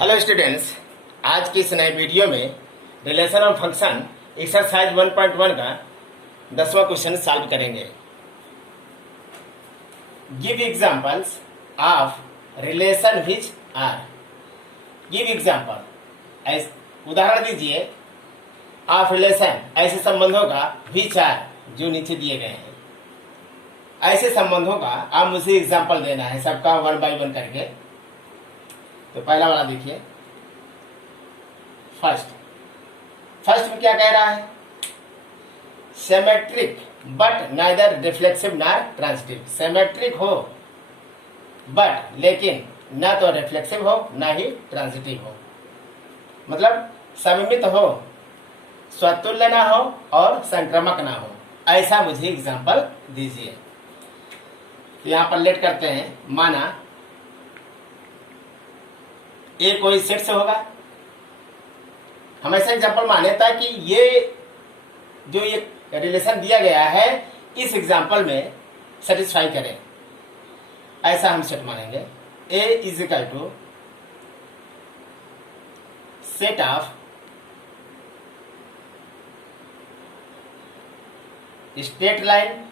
Hello students, आज की इस नए वीडियो में रिलेशन ऑफ फंक्शन एक्सरसाइज 1.1 का 10वां क्वेश्चन सॉल्व करेंगे। Give examples of relation which are. Give example, उदाहरण दीजिए ऑफ रिलेशन, ऐसे संबंधों का विच आर, जो नीचे दिए गए हैं। ऐसे संबंधों का आप मुझे एग्जांपल देना है, सबका 1 बाय 1 करके। तो पहला वाला देखिए, फर्स्ट में क्या कह रहा है? Symmetric but neither reflexive nor transitive. Symmetric हो बट लेकिन न तो रिफ्लेक्सिव हो न ही ट्रांजिटिव हो, मतलब सममित हो, स्वतुल्य ना हो और संक्रमक ना हो, ऐसा मुझे एग्जांपल दीजिए। यहां पर लेट करते हैं। माना ए कोई सेट से होगा, हम ऐसा एग्जांपल माने ताकि ये जो ये रिलेशन दिया गया है इस एग्जांपल में सेटिस्फाई करे, ऐसा हम सेट मानेंगे। A is equal to set of straight line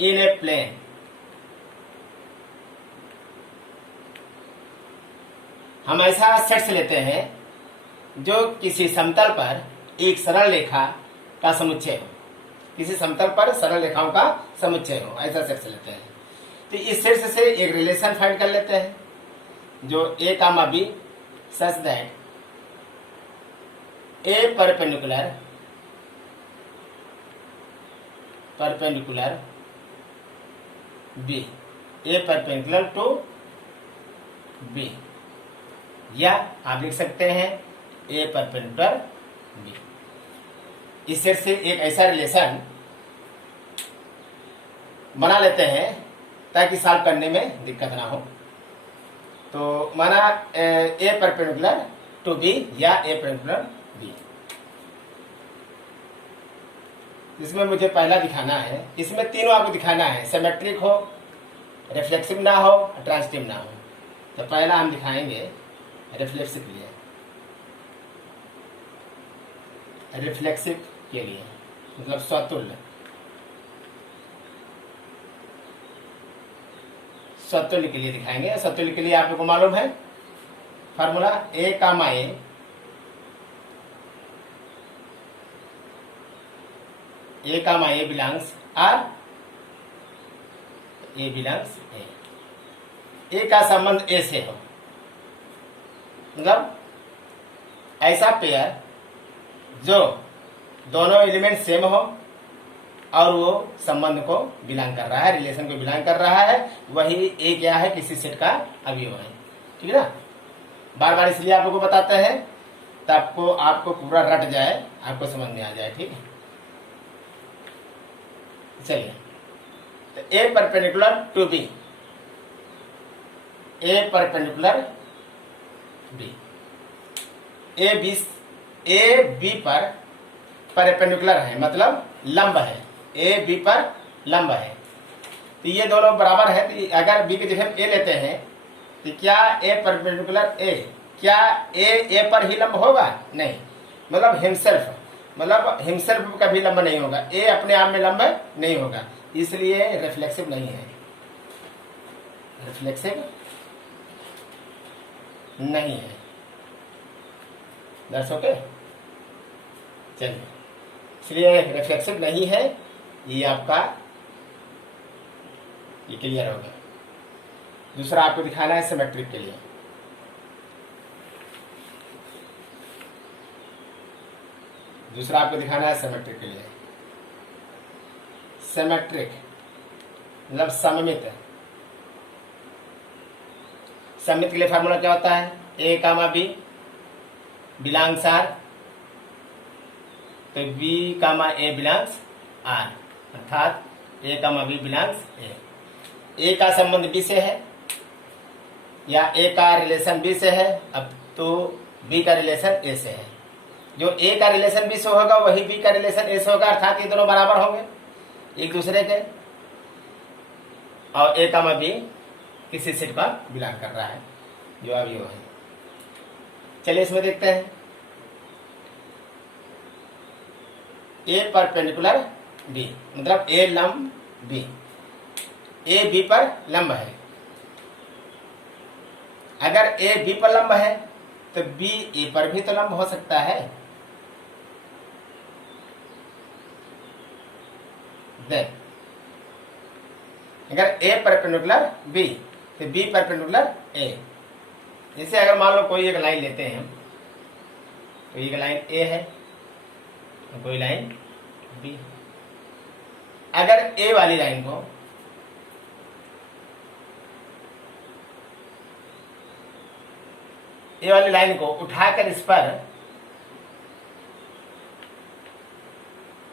in a plane. हम ऐसा सेट से लेते हैं जो किसी समतल पर एक सरल रेखा का समुच्चय हो, किसी समतल पर सरल रेखाओं का समुच्चय हो, ऐसा सेट से लेते हैं। तो इस सेट से एक रिलेशन फाइंड कर लेते हैं जो ए comma B such that A perpendicular B, A perpendicular to B, या आप लिख सकते हैं ए परपेंडिकुलर बी। इस सेट से एक ऐसा रिलेशन बना लेते हैं ताकि सॉल्व करने में दिक्कत ना हो। तो माना ए परपेंडिकुलर टू बी या ए परपेंडिकुलर बी। इसमें मुझे पहला दिखाना है, इसमें तीनों आपको दिखाना है, सिमेट्रिक हो, रिफ्लेक्सिव ना हो, ट्रांजिटिव ना हो। तो पहला हम दिखाएंगे रिफ्लेक्सिव के लिए, मतलब स्वतुल्य के लिए दिखाएंगे। स्वतुल्य के लिए आप लोगों को मालूम है formula, A comma A belongs R, A belongs A का संबंध ए से हो, मतलब ऐसा पेयर जो दोनों एलिमेंट सेम हो और वो संबंध को बिलोंग कर रहा है, रिलेशन को बिलोंग कर रहा है, वही ए क्या है, किसी सेट का अवयव है। ठीक है ना? बार बार इसलिए आप लोगों को बताते हैं ताकि आपको पूरा रट जाए, आपको समझ में आ जाए। ठीक है, चलिए। तो A perpendicular to B, A perpendicular B, A B पर परपेंडिकुलर है, मतलब लंब है, ए बी पर लंब है। तो ये दोनों बराबर है। तो अगर बी की जगह ए लेते हैं तो क्या ए परपेंडिकुलर ए, क्या ए पर ही लंब होगा? नहीं, मतलब हिमसेल्फ कभी लंब नहीं होगा, ए अपने आप में लंब नहीं होगा, इसलिए रिफ्लेक्सिव नहीं है, रिफ्लेक्सिव नहीं है। That's okay. चलिए, इसलिए रिफ्लेक्सिव नहीं है, ये आपका ये क्लियर हो गया। दूसरा आपको दिखाना है सिमेट्रिक के लिए। सिमेट्रिक मतलब सममित। सममित के लिए फार्मूला क्या होता है? ए कामा बी बिलोंग्स आर, तो बी कामा ए बिलोंग्स आर, अर्थात ए कामा बी बिलोंग्स ए। ए का संबंध बी से है या ए का रिलेशन बी से है, अब तो बी का रिलेशन ए से है। जो ए का रिलेशन बी से होगा वही बी का रिलेशन ए से होगा, अर्थात ये दोनों बराबर होंगे एक दूसरे के। और ए कामा बी किसी सेट का बिलोंग कर रहा है जो अवयव है। चलिए इसमें देखते हैं। ए परपेंडिकुलर बी, मतलब ए लंब बी, ए बी पर लंब है। अगर ए बी पर लंब है तो बी ए पर भी तो लंब हो सकता है। देख, अगर ए परपेंडिकुलर बी तो बी परपेंडिकुलर ए। जैसे अगर मान लो कोई एक लाइन लेते हैं हम, तो एक लाइन ए है और कोई लाइन बी है। अगर ए वाली लाइन को उठाकर इस पर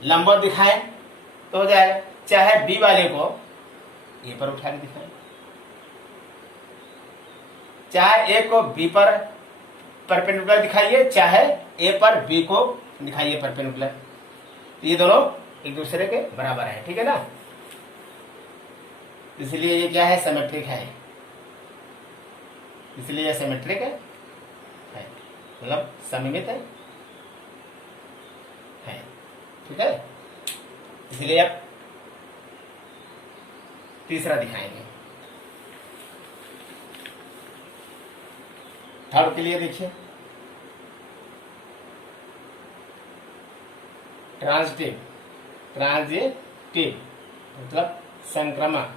लंबवत दिखाएं तो हो जाएगा। चाहे बी वाले को ए पर उठा के दिखाएं, चाहे ए को बी पर परपेंडिकुलर दिखाइए, चाहे ए पर बी को दिखाइए परपेंडिकुलर। ये दोनों एक दूसरे के बराबर है, ठीक है ना। इसलिए ये क्या है, सिमेट्रिक है। इसलिए ये सिमेट्रिक है, मतलब सममित है, ठीक है। इसलिए अब तीसरा दिखाएंगे। थर्ड के लिए देखिए, ट्रांजिटिव मतलब संक्रमक।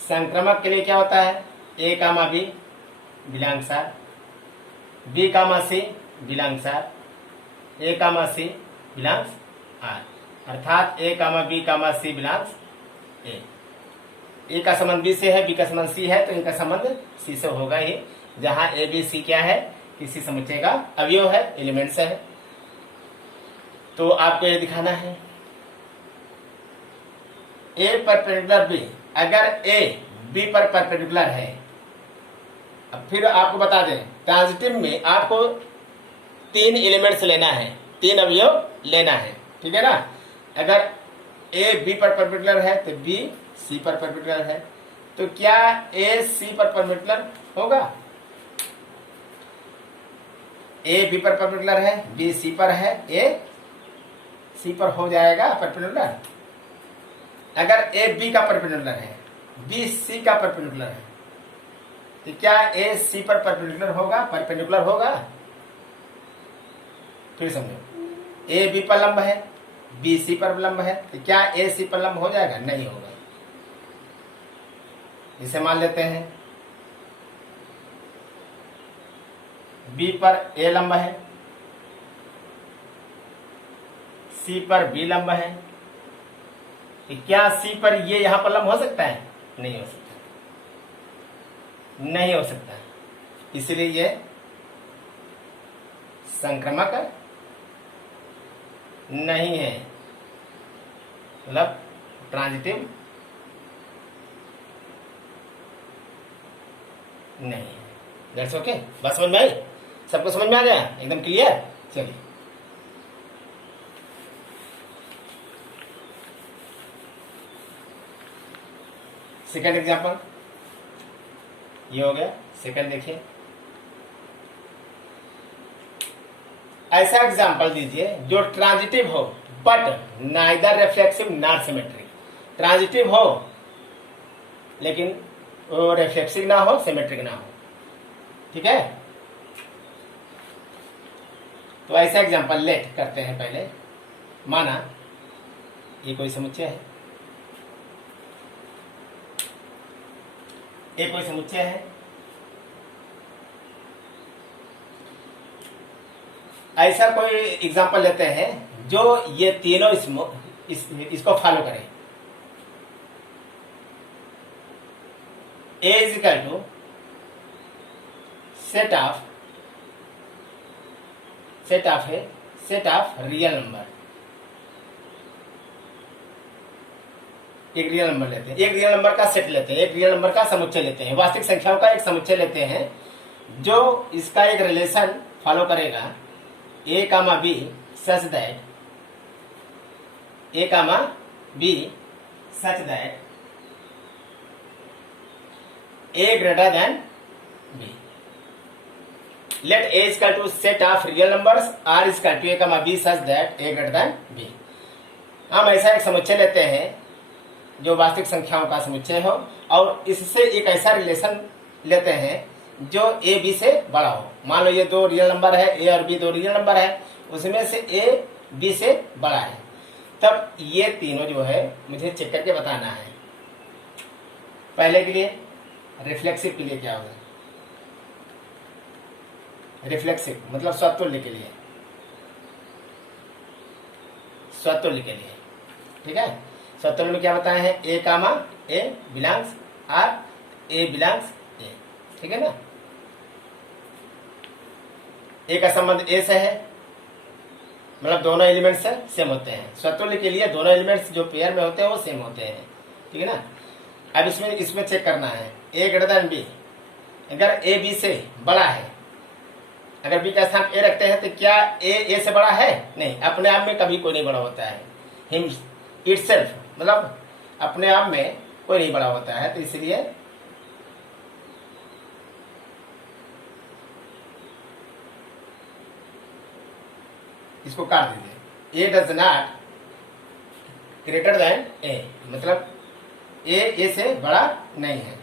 संक्रमक के लिए क्या होता है, ए comma B belongs R, B comma सी बिलोंग्स आर, ए कामा सी बिलोंग्स आर, अर्थात A comma B comma C belongs A का संबंध बी से है, बी का संबंध सी है, तो इनका संबंध सी से होगा ही। जहां ए बी सी क्या है, किसी समुच्चय का अवयव है, एलिमेंट्स है। तो आपको ये दिखाना है ए परपेंडिकुलर बी। अगर ए बी पर परपेंडिकुलर है, अब फिर आपको बता दें, ट्रांजिटिव में आपको 3 एलिमेंट्स लेना है, 3 अवयव लेना है, ठीक है ना। अगर ए बी पर परपेंडिकुलर है तो बी सी पर परपेंडिकुलर है, तो क्या ए सी पर परपेंडिकुलर होगा? ए बी पर परपेंडिकुलर है, बी सी पर है, ए सी पर हो जाएगा परपेंडिकुलर। अगर ए बी का परपेंडिकुलर है, बी सी का परपेंडिकुलर है, तो क्या ए सी पर परपेंडिकुलर होगा? परपेंडिकुलर होगा। फिर समझो, ए बी पर लंब है, बी सी पर लंब है, तो क्या ए सी पर लंब हो जाएगा? नहीं होगा। इसे मान लेते हैं बी पर ए लंब है, सी पर बी लंब है, तो क्या सी पर ये यहां पर लंब हो सकता है? नहीं हो सकता, नहीं हो सकता। इसलिए ये संक्रमक नहीं है, मतलब ट्रांजिटिव नहीं है। That's okay. बस समझ में आई? सबको समझ में आ गया? एकदम क्लियर? चलिए सेकंड एग्जांपल ये हो गया। सेकंड देखिए, ऐसा एग्जांपल दीजिए जो ट्रांजिटिव हो but neither reflexive nor symmetric. Transitive हो लेकिन वो रिफ्लेक्सिव ना हो, सिमेट्रिक ना हो, ठीक है। तो ऐसा एग्जांपल लेट करते हैं। पहले माना ये कोई समुच्चय है, ये कोई समुच्चय है, ऐसा कोई एग्जांपल लेते हैं जो ये तीनों इसको फॉलो करें। A is equal to set of real number. एक रियल नंबर लेते हैं, एक रियल नंबर का सेट लेते हैं, एक रियल नंबर का समुच्चय लेते हैं, वास्तविक संख्याओं का एक समुच्चय लेते हैं जो इसका एक रिलेशन फॉलो करेगा A comma B such that A greater than B. Let A equal to set of real numbers R equal to A comma B such that A greater than B. हम ऐसा एक समुच्चय लेते हैं जो वास्तविक संख्याओं का समुच्चय हो और इससे एक ऐसा रिलेशन लेते हैं जो ए बी से बड़ा हो। मान लो ये दो रियल नंबर है, ए और बी दो रियल नंबर है, उसमें से ए बी से बड़ा है, तब ये तीनों जो है मुझे चेक करके बताना है। पहले के लिए रिफ्लेक्सिव के लिए क्या होगा, रिफ्लेक्सिव मतलब स्वतुल्य के लिए, स्वतुल्य के लिए, ठीक है। स्वतुल्य में क्या बताए हैं, ए comma A belongs R, A belongs A, ठीक है ना। ए का संबंध ए से है, मतलब दोनों एलिमेंट्स सेम होते हैं। स्वतुल्य के लिए दोनों एलिमेंट्स जो पेयर में होते हैं वो सेम होते हैं, ठीक है ना। अब इसमें चेक करना है ए ग्रेटर देन बी। अगर ए बी से बड़ा है, अगर बी का स्थान ए रखते हैं तो क्या ए से बड़ा है? नहीं, अपने आप में कभी कोई नहीं बड़ा होता है। हिम इटसेल्फ मतलब अपने आप में कोई नहीं बड़ा होता है, तो इसलिए इसको काट दीजिए। A does not greater than A, मतलब ए से बड़ा नहीं है,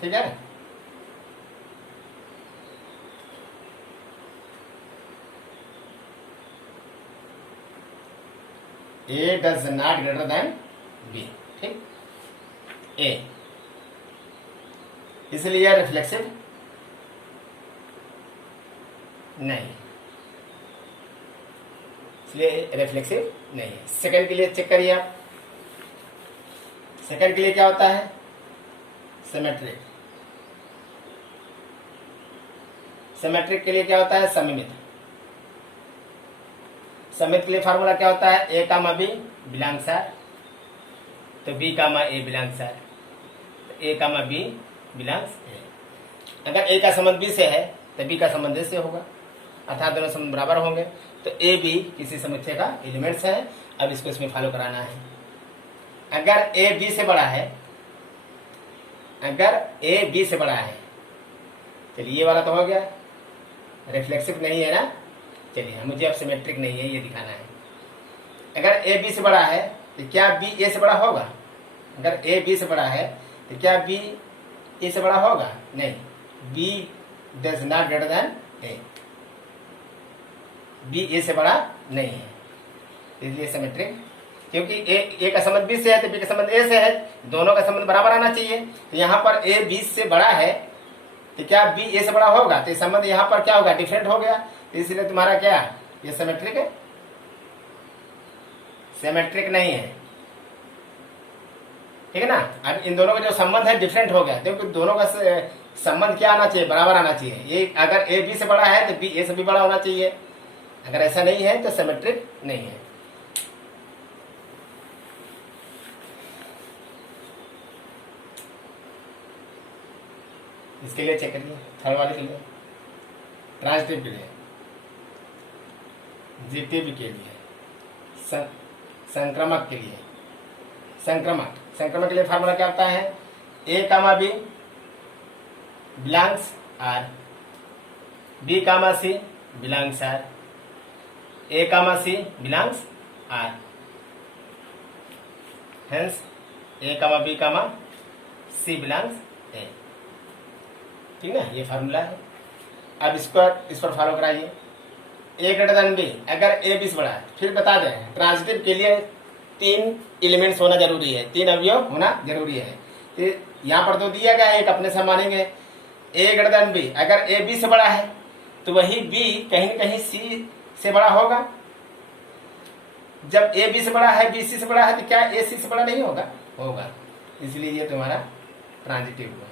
ठीक है। A does not greater than B, ठीक। ए इसलिए रिफ्लेक्सिव नहीं, इसलिए रिफ्लेक्सिव नहीं है। सेकंड के लिए चेक करिए आप। सेकंड के लिए क्या होता है, सिमेट्रिक। सिमेट्रिक के लिए क्या होता है, सममित। सममित के लिए फार्मूला क्या होता है, ए कामा बी बिलोंग्स आर, तो बी कामा ए बिलोंग्स आर, तो ए कामा बी बिलोंग्स ए। अगर ए का संबंध बी से है तो बी का संबंध ए से होगा, अर्थात दोनों संबंध बराबर होंगे। तो ए बी किसी समुच्चय का एलिमेंट्स है। अब इसको इसमें फॉलो कराना है। अगर ए बी से बड़ा है, अगर ए बी से बड़ा है, चलिए ये वाला तो हो गया, रिफ्लेक्सिव नहीं है ना। चलिए मुझे अब सिमेट्रिक नहीं है ये दिखाना है। अगर ए बी से बड़ा है तो क्या बी ए से बड़ा होगा? अगर ए बी से बड़ा है तो क्या बी ए से बड़ा होगा? नहीं, B does not greater than A, B A से बड़ा नहीं है, इसलिए सिमेट्रिक। क्योंकि ए का संबंध बी से है तो बी का संबंध ए से है, दोनों का संबंध बराबर आना चाहिए। तो यहाँ पर ए बी से बड़ा है तो क्या बी ए से बड़ा होगा? तो संबंध यहाँ पर क्या होगा, डिफरेंट हो गया। तो इसलिए तुम्हारा क्या ये सिमेट्रिक है? सिमेट्रिक नहीं है, ठीक है ना। अब इन दोनों का जो संबंध है डिफरेंट हो गया, क्योंकि दोनों का संबंध क्या आना चाहिए, बराबर आना चाहिए। ये अगर ए बी से बड़ा है तो बी ए से भी बड़ा होना चाहिए। अगर ऐसा नहीं है तो सिमेट्रिक नहीं है। इसके लिए चेक करिए, थर्ड वाले के लिए, ट्रांजिटिव के लिए, जिटिव के लिए, संक्रमक के लिए। संक्रमक के लिए फार्मूला क्या होता है, ए comma B belongs R, B comma C belongs R, A comma C belongs R, hence A comma B comma C belongs A, ठीक है। ये फार्मूला है। अब इस पर फॉलो कराइए। ए ग्रेटर देन बी, अगर ए बी से बड़ा है, फिर बता दें ट्रांजिटिव के लिए 3 एलिमेंट्स होना जरूरी है, 3 अवयव होना जरूरी है। तो यहाँ पर तो दिया गया है, एक अपने से मानेंगे। ए ग्रेटर देन बी, अगर ए बी से बड़ा है तो वही बी कहीं न कहीं सी से बड़ा होगा। जब ए बी से बड़ा है, बी सी से बड़ा है, तो क्या ए सी से बड़ा नहीं होगा? होगा। इसलिए ये तुम्हारा ट्रांजिटिव हुआ,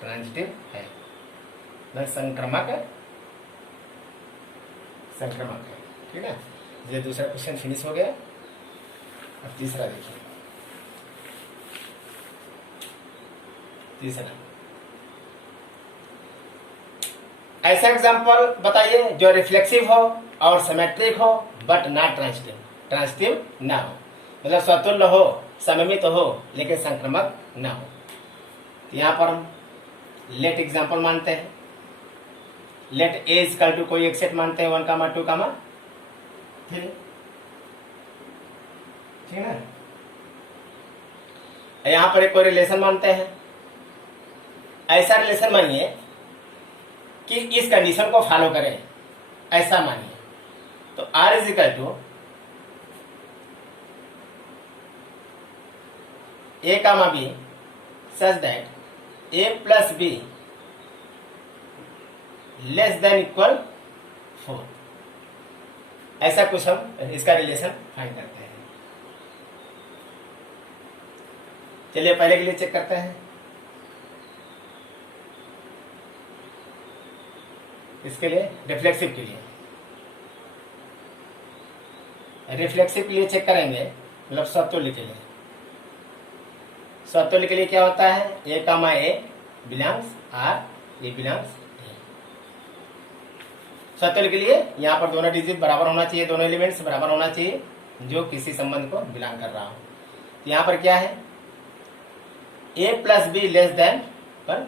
ट्रांजिटिव है, संक्रमक है, ठीक है। ये दूसरा क्वेश्चन फिनिश हो गया। अब तीसरा देखिए। तीसरा, ऐसा एग्जांपल बताइए जो रिफ्लेक्सिव हो और सिमेट्रिक हो बट नॉट ट्रांजिटिव, ट्रांजिटिव ना हो। मतलब स्वतुल्य हो, सममित हो, लेकिन संक्रमक ना हो। तो यहाँ पर हम लेट एग्जाम्पल मानते हैं, लेट ए इक्वल टू कोई एक सेट मानते हैं 1, 2, 3, ठीक है ना। यहाँ पर एक कोई रिलेशन मानते हैं, ऐसा रिलेशन मानिए कि इस कंडीशन को फॉलो करें, ऐसा मानिए। तो R is equal to A, B such that A plus B less than equal 4, ऐसा कुछ हम इसका रिलेशन फाइंड करते हैं। चलिए पहले के लिए चेक करते हैं। इसके लिए रिफ्लेक्सिव के लिए, रिफ्लेक्सिव के लिए चेक करेंगे, मतलब स्वतुल्य के लिए। स्वतुल्य के लिए क्या होता है, A, A belongs R, A belongs A। स्वतुल्य के लिए यहाँ पर दोनों डिजिट बराबर होना चाहिए, दोनों एलिमेंट्स बराबर होना चाहिए जो किसी संबंध को बिलोंग कर रहा हो। तो यहाँ पर क्या है, A plus B less then 4।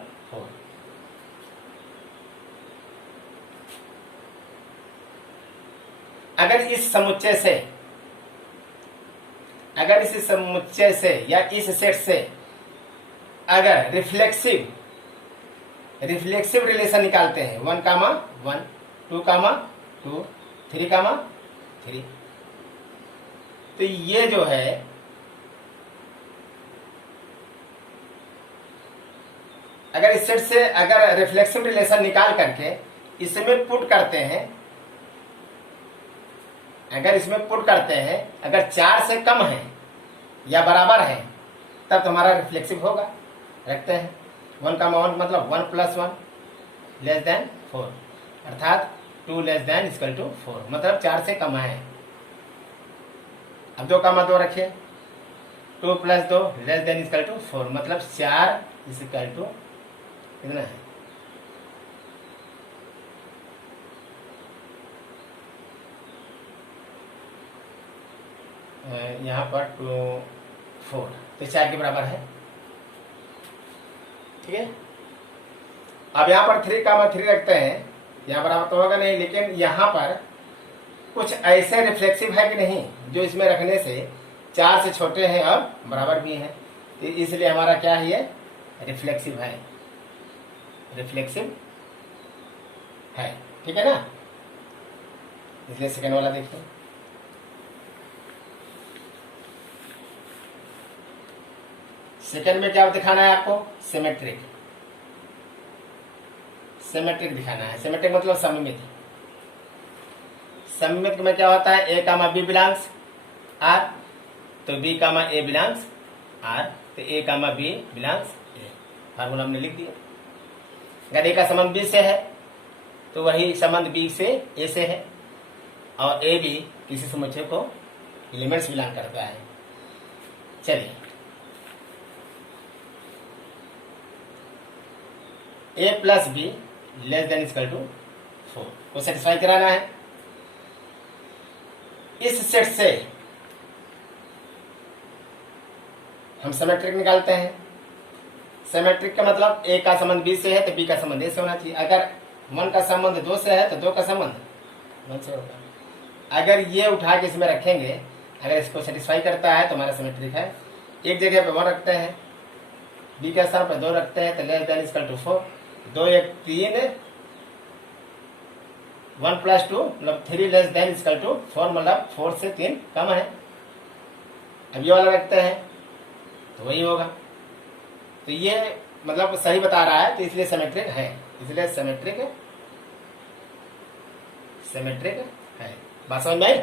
अगर इस समुच्चय से या इस सेट से अगर रिफ्लेक्सिव रिलेशन निकालते हैं 1, 1, 2, 2, 3, 3, तो ये जो है अगर इस सेट से अगर रिफ्लेक्सिव रिलेशन निकाल करके इसमें पुट करते हैं, अगर इसमें पुट करते हैं, अगर 4 से कम है या बराबर है तब तुम्हारा रिफ्लेक्सिव होगा। रखते हैं 1, 1 मतलब 1 प्लस 1 लेस देन 4, अर्थात 2 लेस देन इक्वल टू 4, मतलब 4 से कम है। अब 2, 2 रखिए, 2 plus 2 less than equal to 4, मतलब 4 इक्वल टू कितना है, यहाँ पर 2, 4, तो 4 के बराबर है। ठीक है, अब यहाँ पर 3, 3 रखते हैं, यहाँ बराबर तो होगा नहीं, लेकिन यहाँ पर कुछ ऐसे रिफ्लेक्सिव है कि नहीं जो इसमें रखने से 4 से छोटे हैं और बराबर भी हैं, तो इसलिए हमारा क्या है, ये रिफ्लेक्सिव है, रिफ्लेक्सिव है। ठीक है ना, इसलिए सेकेंड वाला देखिए। सेकेंड में क्या दिखाना है आपको, सिमेट्रिक दिखाना है। सिमेट्रिक मतलब सममित। सममित में क्या होता है, A, B बिलोंग्स R, तो B, A बिलोंग्स R, तो A, B belongs A। Formula हमने लिख दिया। अगर A का संबंध B से है तो वही संबंध B से A से है, और A भी किसी समुच्चय को एलिमेंट्स बिलोंग करता है। चलिए, A plus B less than equal to 4 को सेटिस्फाई कराना है। इस सेट से हम सिमेट्रिक निकालते हैं। सिमेट्रिक का मतलब A का संबंध B से है तो B का संबंध A से होना चाहिए। अगर 1 का संबंध 2 से है तो 2 का संबंध 1 से होगा। अगर ये उठा के इसमें रखेंगे, अगर इसको सेटिस्फाई करता है तो हमारा सिमेट्रिक है। एक जगह पे 1 रखते हैं, B के स्थान पर 2 रखते हैं, तो less than equal to 4, 2, 1, 3, 1 plus 2 मतलब 3 लेस देन इक्वल टू 4, मतलब 4 से 3 कम है। अब ये वाला रखते हैं तो वही होगा। तो ये मतलब सही बता रहा है, तो इसलिए सिमेट्रिक है, इसलिए सिमेट्रिक है। बात समझ में आई?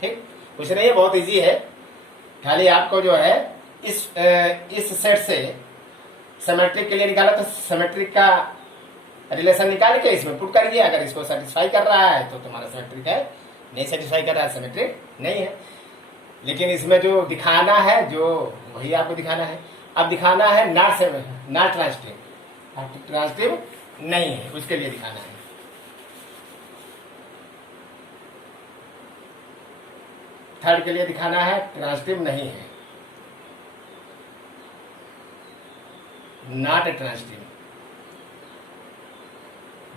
ठीक, कुछ नहीं है, बहुत इजी है। खाली आपको जो है इस सेट से सिमेट्रिक के लिए निकाला तो सिमेट्रिक का रिलेशन निकाल के इसमें पुट करिए। अगर इसको सेटिस्फाई कर रहा है तो तुम्हारा सिमेट्रिक है, नहीं सेटिस्फाई कर रहा है सिमेट्रिक नहीं है। लेकिन इसमें जो दिखाना है जो वही आपको दिखाना है। अब दिखाना है नॉट ट्रांसटिव नहीं है, उसके लिए दिखाना है। थर्ड के लिए दिखाना है ट्रांजिटिव नहीं है, not transitive,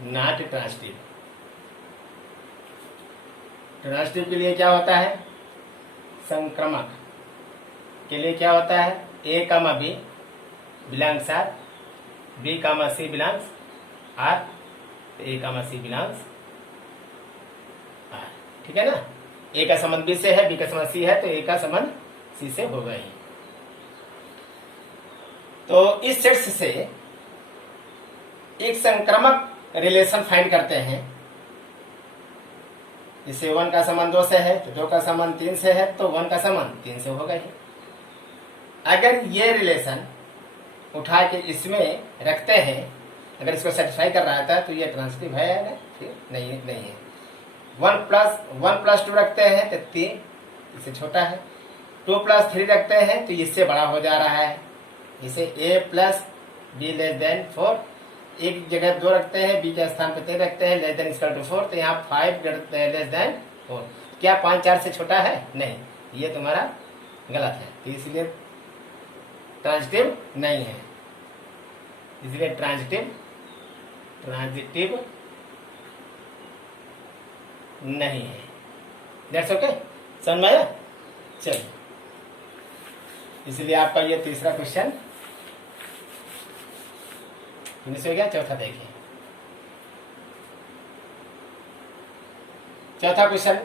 not transitive. Transitive के लिए क्या होता है, संक्रमक के लिए क्या होता है, ए comma B belongs R, B comma सी बिलोंग्स आर, ए कामा सी बिलोंग्स आर, ठीक है ना। ए का संबंध बी से है, बी का संबंध सी है, तो ए का संबंध सी से होगा ही। तो इस सेट से एक संक्रमक रिलेशन फाइंड करते हैं। जैसे 1 का संबंध 2 से है, तो 2 का संबंध 3 से है, तो 1 का संबंध 3 से होगा ही। अगर ये रिलेशन उठा के इसमें रखते हैं, अगर इसको सेटिस्फाई कर रहा था, तो ये ट्रांजिटिव है या नहीं है। 1 प्लस 2 रखते हैं तो 3 इससे छोटा है, 2 प्लस 3 रखते हैं तो इससे बड़ा हो जा रहा है। इसे a plus be less than 4, एक जगह 2 रखते हैं, b के स्थान पर 3 रखते हैं, लेस देन इक्वल टू 4, तो यहाँ 5 लेस देन 4। क्या 5 4 से छोटा है? नहीं, ये तुम्हारा गलत है, तो इसलिए ट्रांजिटिव नहीं है, इसलिए ट्रांजिटिव नहीं है। दैट्स ओके, समझ में आया? चलिए, इसलिए आपका ये तीसरा क्वेश्चन फिनिश हो गया। चौथा देखिए, चौथा क्वेश्चन,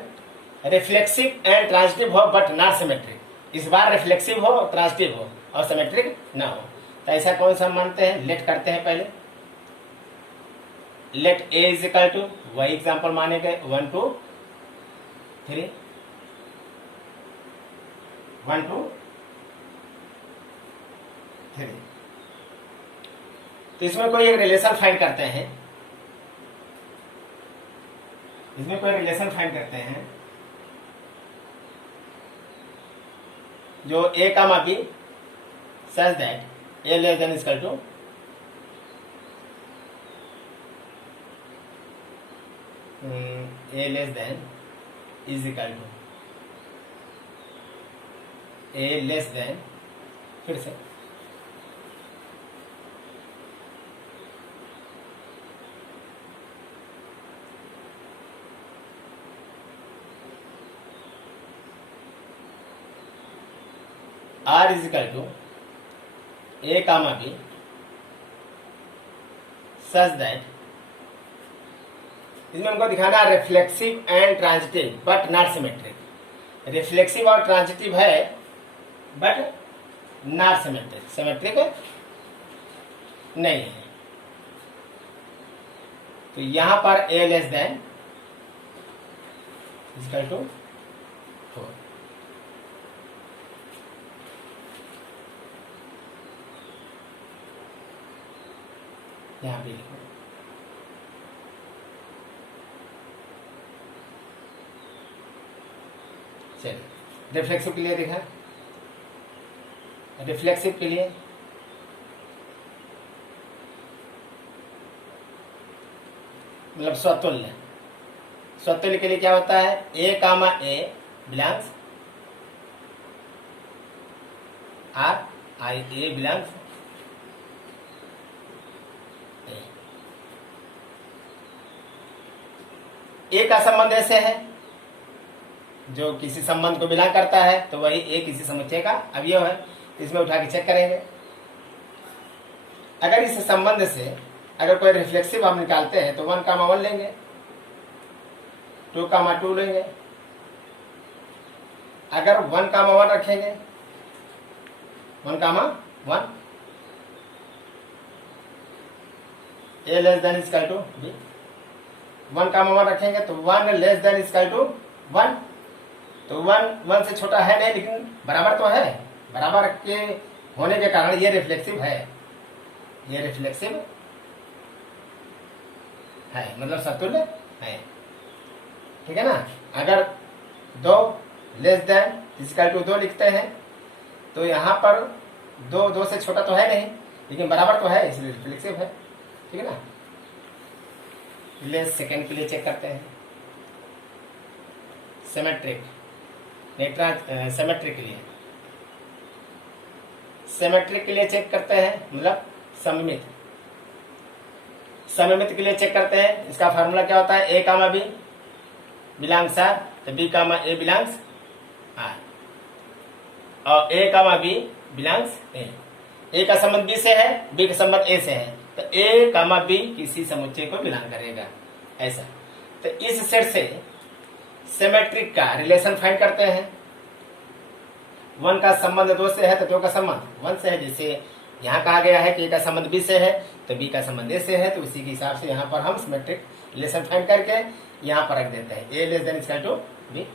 रिफ्लेक्सिव एंड ट्रांजिटिव हो बट नॉट सिमेट्रिक। इस बार रिफ्लेक्सिव हो, ट्रांजिटिव हो और सिमेट्रिक ना हो, तो ऐसा कौन सा मानते हैं? लेट करते हैं पहले। Let A is equal to, वही एग्जाम्पल माने गए 1 2 3, 1 2 3। तो इसमें कोई एक रिलेशन फाइंड करते हैं, इसमें कोई रिलेशन फाइंड करते हैं जो ए comma B such that a less than equal to a less than is equal to a less than, फिर से R is equal to a comma B such that, इसमें हमको दिखाना reflexive and transitive but not symmetric. Reflexive और transitive है but not symmetric, symmetric नहीं है। तो यहां पर a less than equal to 4, यहां पे लिखो। चलिए, रिफ्लेक्सिव के लिए देखा, रिफ्लेक्सिव के लिए मतलब स्वतुल्य, स्वतुल्य के लिए क्या होता है? ए comma A belongs R, I a belongs A का संबंध ऐसे है, जो किसी संबंध को बिलोंग करता है, तो वही ए किसी समुच्चय का अवयव है। इसमें उठा के चेक करेंगे। अगर इस संबंध से अगर कोई रिफ्लेक्सिव हम निकालते हैं तो 1 कामा 1 लेंगे, 2 कामा 2 लेंगे। अगर 1 कामा 1 रखेंगे, 1 comma 1, a less than equal to b, 1 comma 1 रखेंगे तो 1 लेस देन इक्वल टू 1, तो 1 से छोटा है नहीं, लेकिन बराबर तो है। बराबर के होने के कारण ये रिफ्लेक्सिव है, ये रिफ्लेक्सिव है, मतलब सतुल्य है, ठीक है ना। अगर 2 लेस देन इक्वल टू 2 लिखते हैं तो यहाँ पर 2 से छोटा तो है नहीं, लेकिन बराबर तो है, इसलिए रिफ्लेक्सिव है, ठीक है ना। ले सेकेंड के लिए चेक करते हैं, सिमेट्रिक। नहीं, सिमेट्रिक के लिए, सिमेट्रिक के लिए चेक करते हैं, मतलब सममित, सममित के लिए चेक करते हैं। इसका फार्मूला क्या होता है, ए कामा बी बिलोंग्स आर, तो बी कामा ए बिलोंग्स आर, और A comma B belongs A का संबंध बी से है, बी का संबंध ए से है, तो ए कामा बी किसी समुच्चय को बिलोंग करेगा, ऐसा। तो इस सेट से सिमेट्रिक का रिलेशन फाइंड करते हैं। 1 का संबंध 2 से है तो 2 का संबंध 1 से है। जैसे यहाँ कहा गया है कि ए का संबंध बी से है तो बी का संबंध ए से है, तो उसी के हिसाब से यहाँ पर हम सिमेट्रिक रिलेशन फाइंड करके यहाँ पर रख देते हैं, a less than equal to b.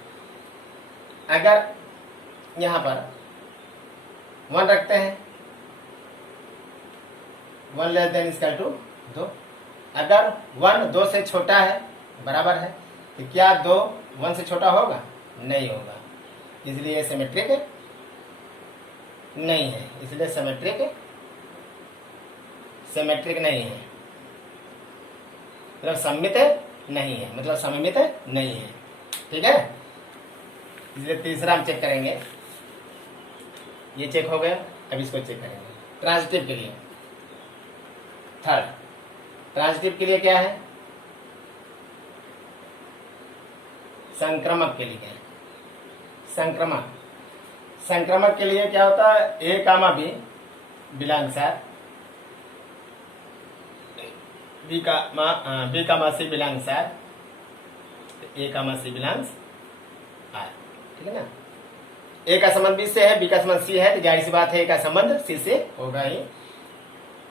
अगर यहाँ पर 1 रखते हैं, 1 लेस देन इक्वल टू 2, अगर 1 2 से छोटा है, बराबर है, तो क्या 2 1 से छोटा होगा? नहीं होगा, इसलिए सिमेट्रिक नहीं है, इसलिए सिमेट्रिक नहीं है, मतलब सममित नहीं है, मतलब सममित नहीं है, ठीक है। इसलिए तीसरा हम चेक करेंगे, ये चेक हो गया, अब इसको चेक करेंगे ट्रांजिटिव के लिए। थर्ड, ट्रांजिटिव के लिए क्या है? संक्रमक के लिए क्या है? संक्रमक, संक्रमक के लिए क्या होता है, ए comma B belongs R, B comma सी बिलोंग्स आर, ए कामा सी बिलोंग्स आर, ठीक है ना। ए का संबंध बी से है, बी का संबंध सी है, तो जाहिर सी बात है ए का संबंध सी से होगा ही।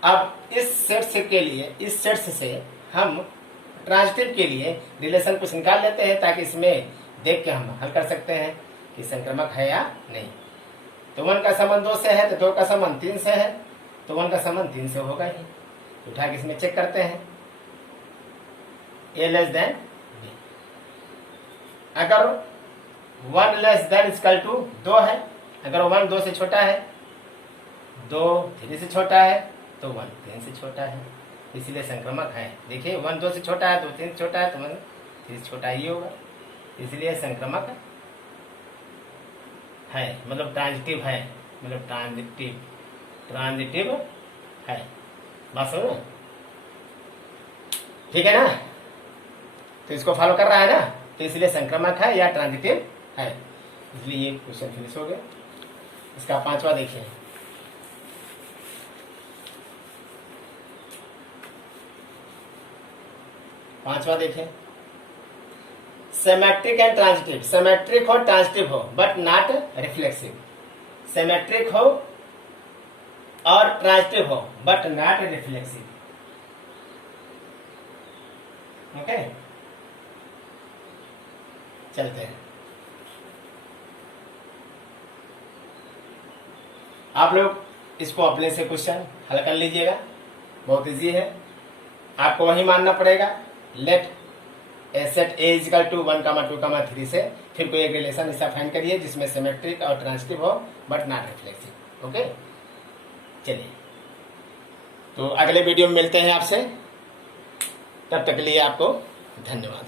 अब इस सेट के लिए, इस सेट से हम ट्रांजिटिव के लिए रिलेशन कुछ निकाल लेते हैं, ताकि इसमें देख के हम हल कर सकते हैं कि संक्रमक है या नहीं। तो 1 का संबंध 2 से है तो 2 का संबंध 3 से है, तो 1 का संबंध 3 से होगा ही। उठा के इसमें चेक करते हैं, ए लेस देन बी। अगर 1 लेस देन इक्वल टू 2 है, अगर 1 2 से छोटा है, 2 3 से छोटा है, तो 1 3 से छोटा है, इसलिए संक्रमक है। देखिए 1 2 से छोटा है, 2 3 से छोटा है, तो 1 3 से छोटा ही होगा, इसलिए संक्रमक है, मतलब ट्रांजिटिव है, मतलब ट्रांजिटिव है। बात समझ में? ठीक है ना। तो इसको फॉलो कर रहा है ना, तो इसलिए संक्रमक है या ट्रांजिटिव है, इसलिए ये क्वेश्चन फिनिश हो गया। इसका 5वां देखिए, देखें, सिमेट्रिक एंड ट्रांजिटिव। सिमेट्रिक हो, ट्रांजिटिव हो, बट नॉट रिफ्लेक्सिव। सिमेट्रिक हो और ट्रांजिटिव हो, बट नॉट रिफ्लेक्सिव। ओके, चलते हैं। आप लोग इसको अपने से क्वेश्चन हल कर लीजिएगा, बहुत इजी है। आपको वही मानना पड़ेगा, let a set A equal to 1 2 3 से फिर कोई एक रिलेशन ऐसा फाइंड करिए जिसमें सिमेट्रिक और ट्रांजिटिव हो बट नॉट रिफ्लेक्सिव। ओके, चलिए, तो अगले वीडियो में मिलते हैं आपसे, तब तक के लिए आपको धन्यवाद।